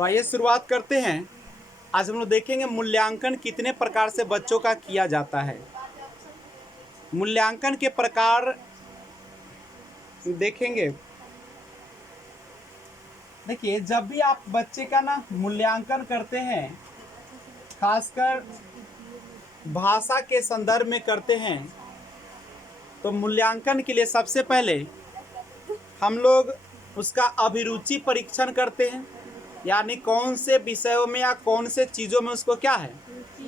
तो आइए शुरुआत करते हैं। आज हम लोग देखेंगे मूल्यांकन कितने प्रकार से बच्चों का किया जाता है। मूल्यांकन के प्रकार देखेंगे। देखिए, जब भी आप बच्चे का ना मूल्यांकन करते हैं, खासकर भाषा के संदर्भ में करते हैं, तो मूल्यांकन के लिए सबसे पहले हम लोग उसका अभिरुचि परीक्षण करते हैं, यानी कौन से विषयों में या कौन से चीज़ों में उसको क्या है,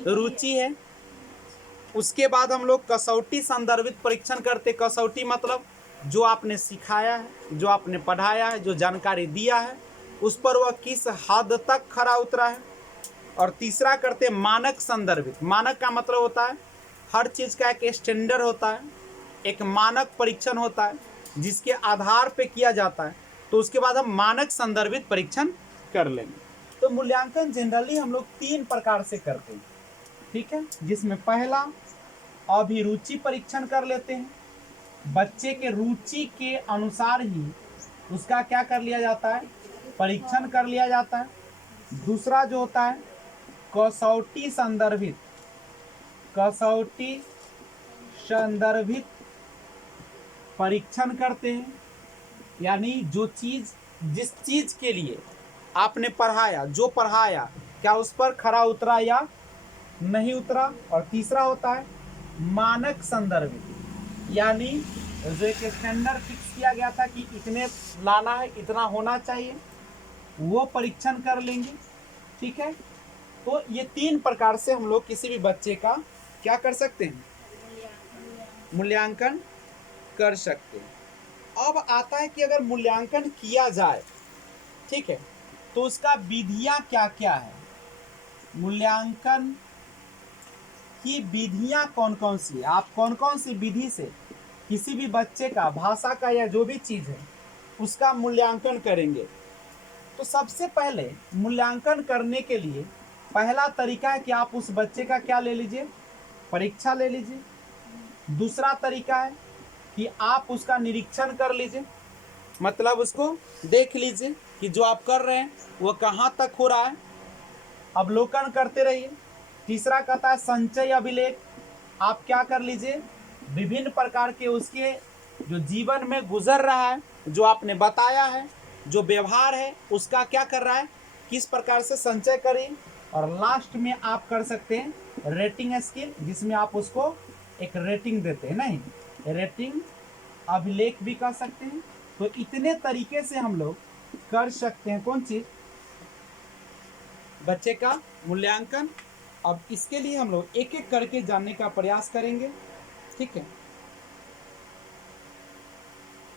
रुचि है। उसके बाद हम लोग कसौटी संदर्भित परीक्षण करते। कसौटी मतलब जो आपने सिखाया है, जो आपने पढ़ाया है, जो जानकारी दिया है, उस पर वह किस हद तक खरा उतरा है। और तीसरा करते मानक संदर्भित। मानक का मतलब होता है हर चीज़ का एक स्टैंडर्ड होता है, एक मानक परीक्षण होता है जिसके आधार पे किया जाता है। तो उसके बाद हम मानक संदर्भित परीक्षण कर लेंगे। तो मूल्यांकन जनरली हम लोग 3 प्रकार से करते हैं, ठीक है, जिसमें पहला अभिरुचि परीक्षण कर लेते हैं। बच्चे के रुचि के अनुसार ही उसका क्या कर लिया जाता है, परीक्षण कर लिया जाता है। दूसरा जो होता है कसौटी संदर्भित। कसौटी संदर्भित परीक्षण करते हैं, यानी जो चीज़ जिस चीज़ के लिए आपने पढ़ाया, जो पढ़ाया, क्या उस पर खरा उतरा या नहीं उतरा। और तीसरा होता है मानक संदर्भित, यानी जो एक स्टैंडर्ड फिक्स किया गया था कि इतने लाना है, इतना होना चाहिए, वो परीक्षण कर लेंगे, ठीक है। तो ये 3 प्रकार से हम लोग किसी भी बच्चे का क्या कर सकते हैं, मूल्यांकन कर सकते हैं। अब आता है कि अगर मूल्यांकन किया जाए, ठीक है, तो उसका विधियां क्या क्या है, मूल्यांकन की विधियां कौन कौन सी है, आप कौन कौन सी विधि से किसी भी बच्चे का भाषा का या जो भी चीज़ है उसका मूल्यांकन करेंगे। तो सबसे पहले मूल्यांकन करने के लिए पहला तरीका है कि आप उस बच्चे का क्या ले लीजिए, परीक्षा ले लीजिए। दूसरा तरीका है कि आप उसका निरीक्षण कर लीजिए, मतलब उसको देख लीजिए कि जो आप कर रहे हैं वो कहाँ तक हो रहा है, अवलोकन करते रहिए। तीसरा कहता है संचय अभिलेख। आप क्या कर लीजिए, विभिन्न प्रकार के उसके जो जीवन में गुजर रहा है, जो आपने बताया है, जो व्यवहार है, उसका क्या कर रहा है, किस प्रकार से संचय करें। और लास्ट में आप कर सकते हैं रेटिंग स्केल, जिसमें आप उसको एक रेटिंग देते हैं, नहीं रेटिंग अभिलेख भी कर सकते हैं। तो इतने तरीके से हम लोग कर सकते हैं कौन चीज, बच्चे का मूल्यांकन। अब इसके लिए हम लोग एक एक करके जानने का प्रयास करेंगे, ठीक है।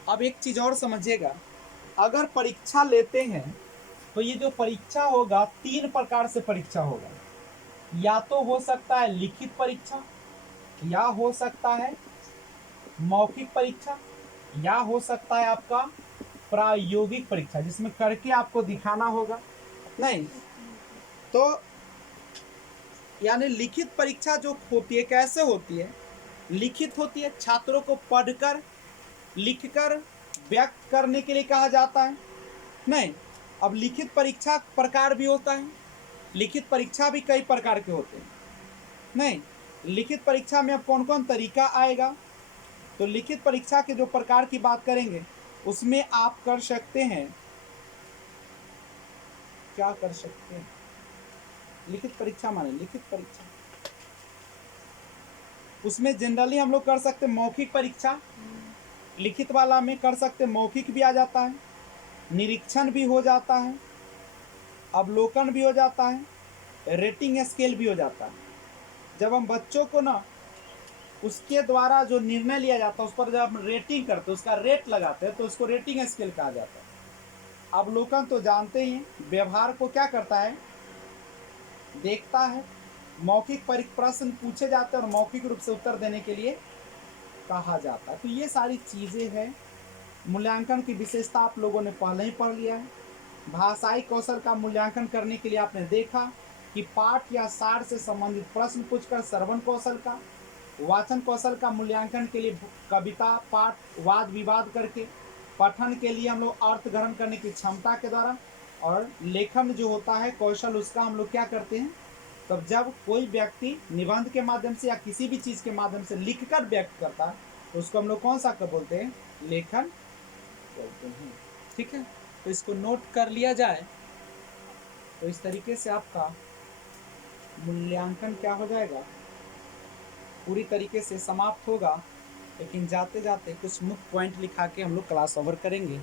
अब एक चीज और समझिएगा, अगर परीक्षा लेते हैं तो ये जो परीक्षा होगा 3 प्रकार से परीक्षा होगा। या तो हो सकता है लिखित परीक्षा, या हो सकता है मौखिक परीक्षा, या हो सकता है आपका प्रायोगिक परीक्षा, जिसमें करके आपको दिखाना होगा। नहीं तो यानी लिखित परीक्षा जो होती है कैसे होती है, लिखित होती है, छात्रों को पढ़कर लिखकर व्यक्त करने के लिए कहा जाता है। नहीं, अब लिखित परीक्षा प्रकार भी होता है, लिखित परीक्षा भी कई प्रकार के होते हैं। नहीं, लिखित परीक्षा में अब कौन कौन तरीका आएगा, तो लिखित परीक्षा के जो प्रकार की बात करेंगे उसमें आप कर सकते हैं, क्या कर सकते हैं, लिखित परीक्षा माने लिखित परीक्षा, उसमें जनरली हम लोग कर सकते हैं मौखिक परीक्षा, लिखित वाला में कर सकते मौखिक भी आ जाता है, निरीक्षण भी हो जाता है, अवलोकन भी हो जाता है, रेटिंग स्केल भी हो जाता है। जब हम बच्चों को ना उसके द्वारा जो निर्णय लिया जाता है उस पर जब हम रेटिंग करते हैं, उसका रेट लगाते हैं, तो उसको रेटिंग स्केल कहा जाता है। अवलोकन तो जानते ही, व्यवहार को क्या करता है, देखता है। मौखिक प्रश्न पूछे जाते हैं और मौखिक रूप से उत्तर देने के लिए कहा जाता है। तो ये सारी चीज़ें हैं। मूल्यांकन की विशेषता आप लोगों ने पहले ही पढ़ लिया है। भाषाई कौशल का मूल्यांकन करने के लिए आपने देखा कि पाठ या सार से संबंधित प्रश्न पूछकर श्रवण कौशल का, वाचन कौशल का मूल्यांकन के लिए कविता पाठ वाद विवाद करके, पठन के लिए हम लोग अर्थ ग्रहण करने की क्षमता के द्वारा, और लेखन जो होता है कौशल, उसका हम लोग क्या करते हैं, तब जब कोई व्यक्ति निबंध के माध्यम से या किसी भी चीज़ के माध्यम से लिखकर व्यक्त करता है तो उसको हम लोग कौन सा कर बोलते हैं, लेखन बोलते हैं। ठीक है, तो इसको नोट कर लिया जाए। तो इस तरीके से आपका मूल्यांकन क्या हो जाएगा, पूरी तरीके से समाप्त होगा। लेकिन जाते जाते कुछ मुख्य पॉइंट लिखा के हम लोग क्लास ओवर करेंगे।